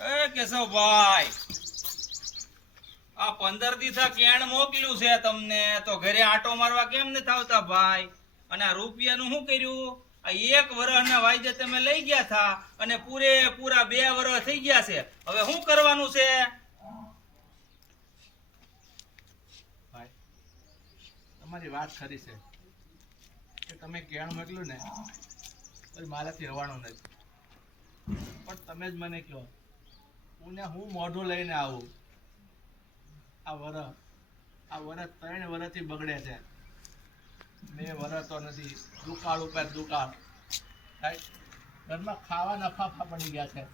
એ કેશવભાઈ, આ પંદર દિવસા કેણ મોકલ્યું છે તમને? તો ઘરે આટો મારવા કેમ નથી આવતા ભાઈ? અને આ રૂપિયાનું શું કર્યું? આ એક વર્ષના વાયદે તમે લઈ ગયા હતા અને પૂરે પૂરા બે વર્ષ થઈ ગયા છે. હવે શું કરવાનું છે? તમારી વાત ખરી છે. કે તમે કેણ મોકલ્યું ને મારાથી રવાનું નથી. પણ તમે જ મને કહો. હું હું મોઢું લઈને આવું. આ વર આ વર ત્રણ વરસથી બગડે છે. બે વરસ તો નથી, દુકાળ ઉપર દુકાળ. થાય ઘરમાં ખાવા નફાફા પડી ગયા છે.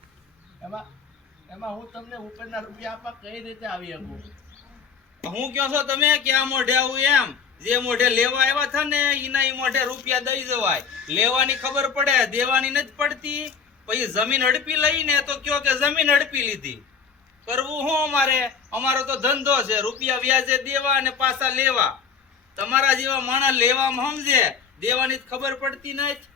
એમાં એમાં હું તમને ઉપરના રૂપિયા આપવા કઈ રીતે આવી શકું? હું કહો છો તમે, ક્યાં મોઢે આવું એમ? જે મોઢે લેવા આવ્યા હતા ને એના એ મોઢે રૂપિયા દઈ જવાય. લેવાની ખબર પડે, દેવાની નથી પડતી. પછી જમીન હડપી લઈને તો કયો કે જમીન હડપી લીધી. કરવું હું અમારે? અમારો તો ધંધો છે. રૂપિયા વ્યાજે દેવા અને પાછા લેવા. તમારા જેવા માણસ લેવામાં સમજે? દેવાની ખબર પડતી નથી.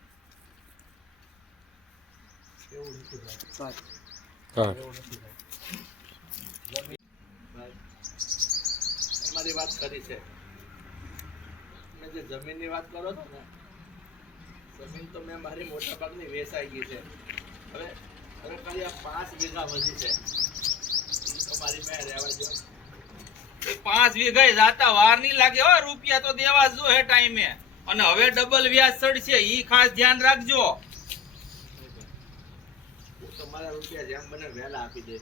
તમારી વાત કરી છે. તમે જે જમીનની વાત કરો છો ને જમીન તો મેં મારી મોટા ભાગની વેચાઈ ગઈ છે. પાંચ વીઘા જાતા વાર નહીં લાગે હો, રૂપિયા તો દેવા જો હે ટાઈમે. અને હવે ડબલ વ્યાજ ચડશે ઈ ખાસ ધ્યાન રાખજો. તમારા રૂપિયા જેમ બને વહેલા આપી દે.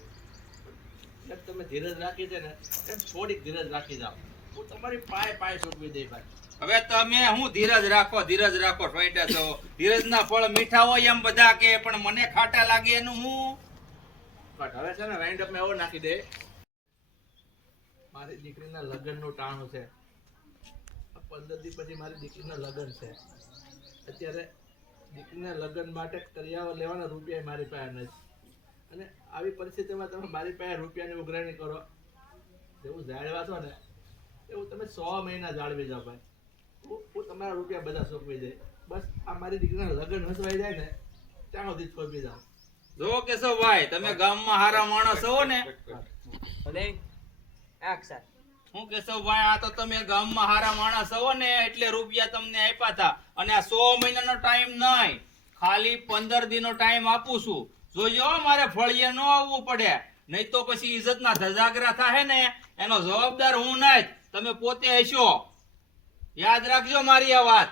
તમે ધીરજ રાખી છે ને, એમ થોડીક ધીરજ રાખી જાઓ. હું તમારી પાય પાય ચૂકવી દઈ ભાઈ. હવે તમે હું ધીરજ રાખો ધીરજ રાખો ઠોઈટા છો ધીરજના ફળ મીઠા હોય એમ બધા કે પણ મને ખાટા લાગે એનું હું? બટ હવે છે ને રાઇન્ડ અપ મેં એવો નાખી દે. મારી દીકરીના લગ્નનું ટાણું છે. પંદર દી પછી મારી દીકરીના લગ્ન છે. અત્યારે દીકરીના લગ્ન માટે કરિયાવર લેવાના રૂપિયા મારી પાસે નથી. અને આવી પરિસ્થિતિમાં તમે મારી પાસે રૂપિયાની ઉઘરાણી કરો. જેવું જાળવા છો ને તમે સો મહિના જાળવી જાઓ ભાઈ. હું તમારા રૂપિયા બધા સોંપવી દે. બસ આ મારી દીકરીના લગ્ન હસવાઈ જાય ને ત્યાં સુધી સોંપી જાઓ. જો કેશવભાઈ તમે ગામમાં હારા માણસ હો ને. હું કેશવભાઈ આ તો તમે ગામમાં હારા માણસ હો ને એટલે રૂપિયા તમને આપ્યા હતા અને આ સો મહિનાનો ટાઈમ નહીં. ખાલી પંદર દિનનો ટાઈમ આપું છું. જોજો મારે ફળિયે ન આવવું પડે. નહીં તો પછી ઇજ્જતના ધજાગરા થાય ને એનો જવાબદાર હું નહીં તમે પોતે હશો. યાદ રાખજો મારી આ વાત.